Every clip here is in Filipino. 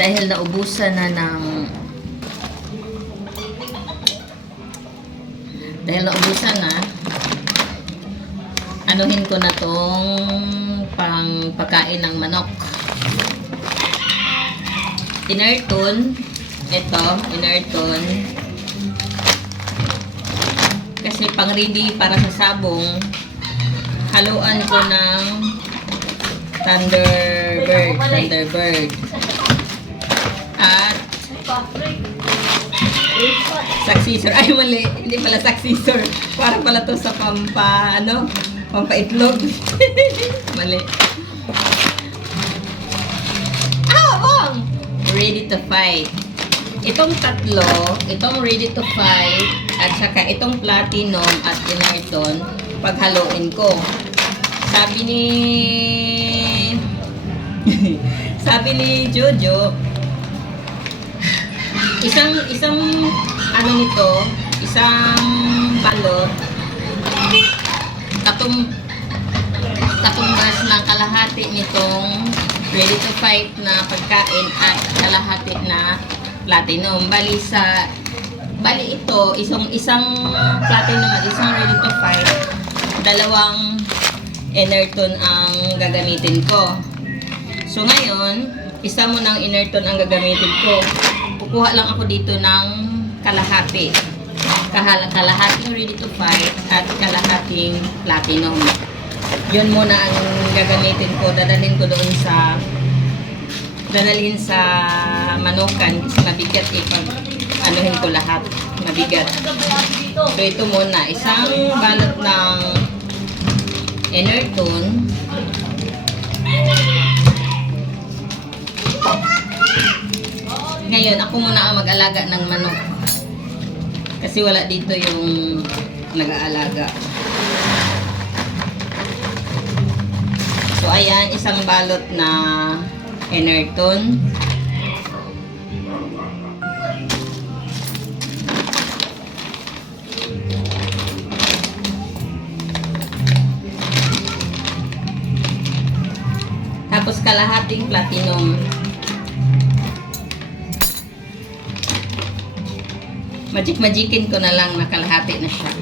dahil naubusan na ng anuhin ko na tong pang pagkain ng manok. Inerton, ito, inerton. Kasi pang ready para sa sabong, haluan ko ng Thunderbird. At Successor. Ay, mali. Hindi pala successor. Para pala to sa pampaitlog. Mali. Bong! Ready to fight. Itong tatlo, itong ready to fight, at saka itong platinum at inerton, paghaluin ko. Sabi ni Jojo, isang balot katumbas ng kalahati nitong ready to fight na pagkain at kalahati na platinum. Bali ito, isang platinum at isang ready to fight, dalawang inerton ang gagamitin ko. So ngayon, isa mo ng inerton ang gagamitin ko. Kukuha lang ako dito ng kalahating ready to fight at kalahating platinum. Yun muna ang gagamitin ko. Dadalhin sa manukan kasi mabigat pag anuhin ko lahat. Mabigat. So ito muna, isang balot ng inerton. Ngayon, ako muna ang mag-alaga ng manok. Kasi wala dito yung nag-aalaga. So, ayan, isang balot na inerton. Tapos kalahating platinum. Magic-magicin ko na lang na kalahati na siya.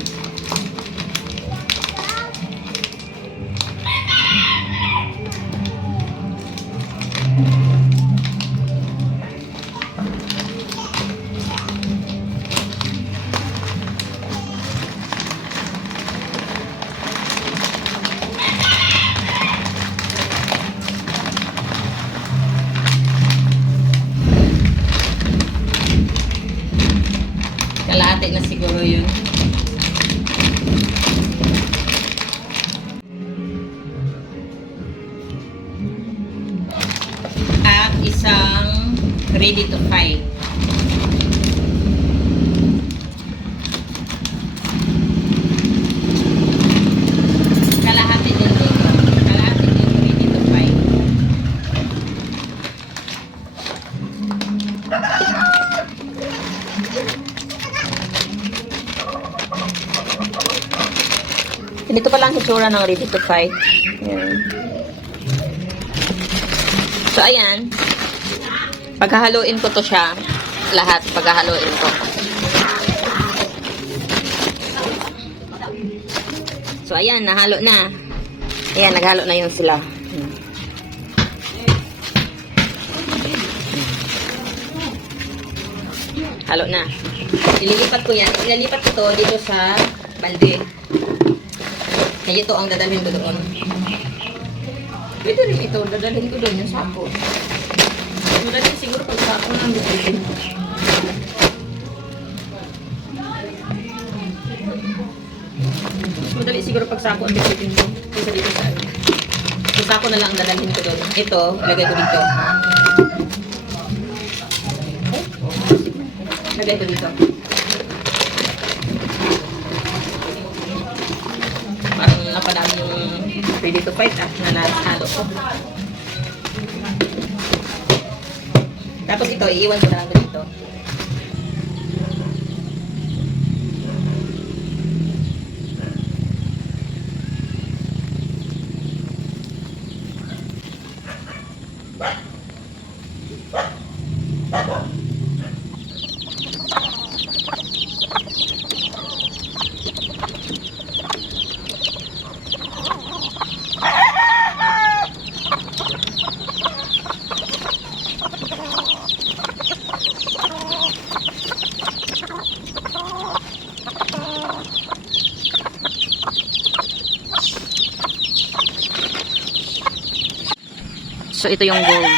Kalahati na siguro yun. At isang ready to fight. Kalahati din dito. Kalahati din ready to fight. Ganito pa lang hitsura ng ready to fight. Ayan. So, ayan. Paghahaluin ko to siya. Lahat. Paghahaluin ko. So, ayan. Nahalo na. Ayan. Naghalo na yun sila. Halo na. Ililipat ko yan. Ililipat ko to dito sa balde. Kaya ito ang dadalhin ko doon. Pwede rin ito. Dadalhin ko doon yung sako. Dadalhin siguro pag sako ng bitin. Madali siguro pag sako ang bitin ko. Kaysa dito sa ano. So, sako na lang ang dadalhin ko doon. Ito, lagay ko dito. Lagay ko dito. Parang napadami yung ready to fight na nahalo ko. Tapos ito, iiwan ko na lang dito. So, ito yung gold.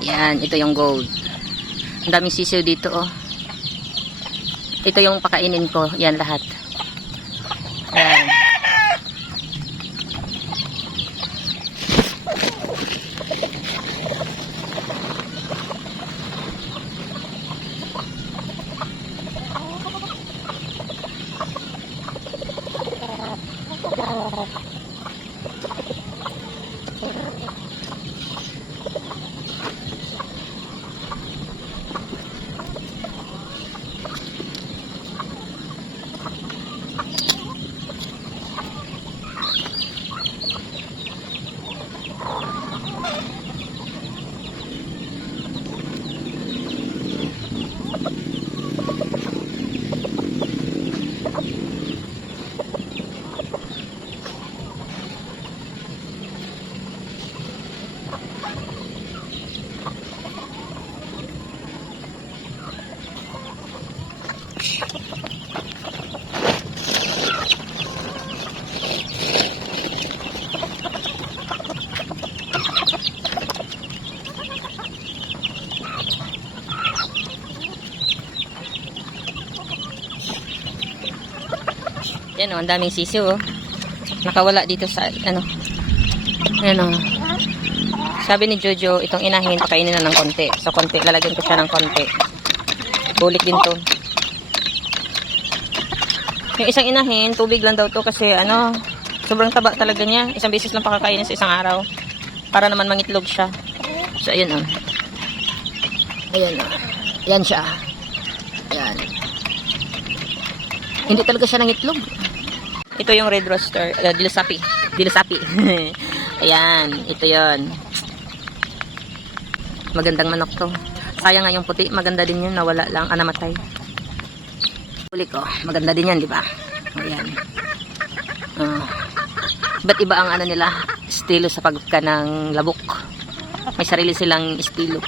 Yan, ito yung gold. Ang daming sisiw dito, oh. Ito yung pakainin ko. Yan, lahat. Yan. Yan, oh, ang daming sisiw, oh. Nakawala dito sa, ano. Ayan, oh. Sabi ni Jojo, itong inahin, pakainin na ng konti. So, konti, lalagyan ko siya ng konti. Bulik din to. Yung isang inahin, tubig lang daw to kasi, ano, sobrang taba talaga niya. Isang beses lang pakakainin sa isang araw. Para naman mangitlog siya. So, ayan, oh. Ayan, oh. Ayan siya. Ayan. Hindi talaga siya nangitlog. Ito yung red rooster, dilusapi. Dilusapi. Ayan, ito yon. Magandang manok to. Sayang nga yung puti, maganda din yun, nawala lang, namatay. Uli ko, maganda din yan, di ba? Ayan. Ba't iba ang ano nila, estilo sa pagka ng labok? May sarili silang estilo.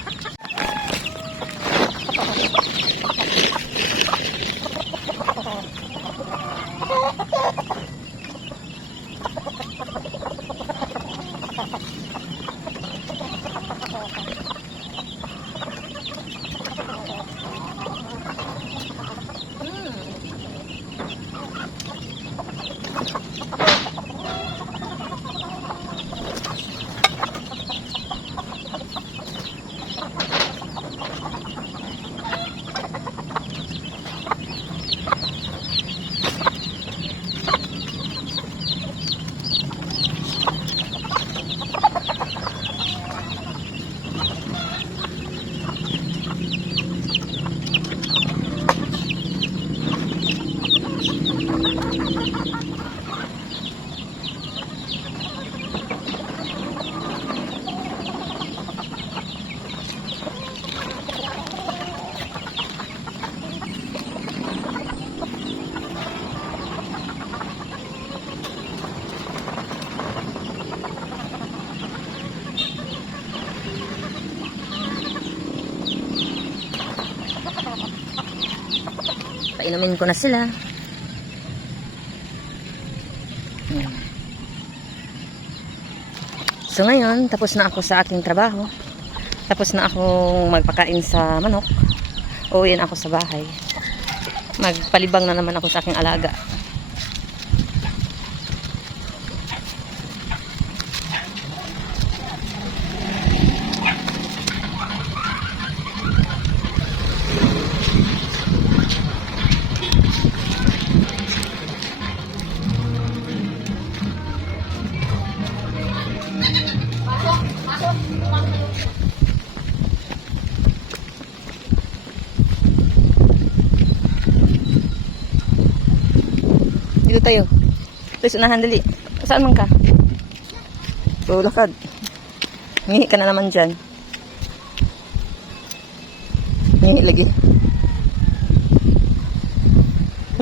Painumin ko na sila. Ayan. So ngayon, tapos na ako sa aking trabaho. Tapos na akong magpakain sa manok. Uwiin ako sa bahay. Magpalibang na naman ako sa aking alaga. Dito tayo. Please, unahan dali. Saan man ka? Lakad. Ngihi ka na naman dyan. Ngihi lagi.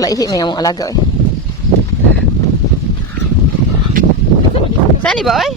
Wala ihi, may nga mong alaga, eh. Saan ba, oy?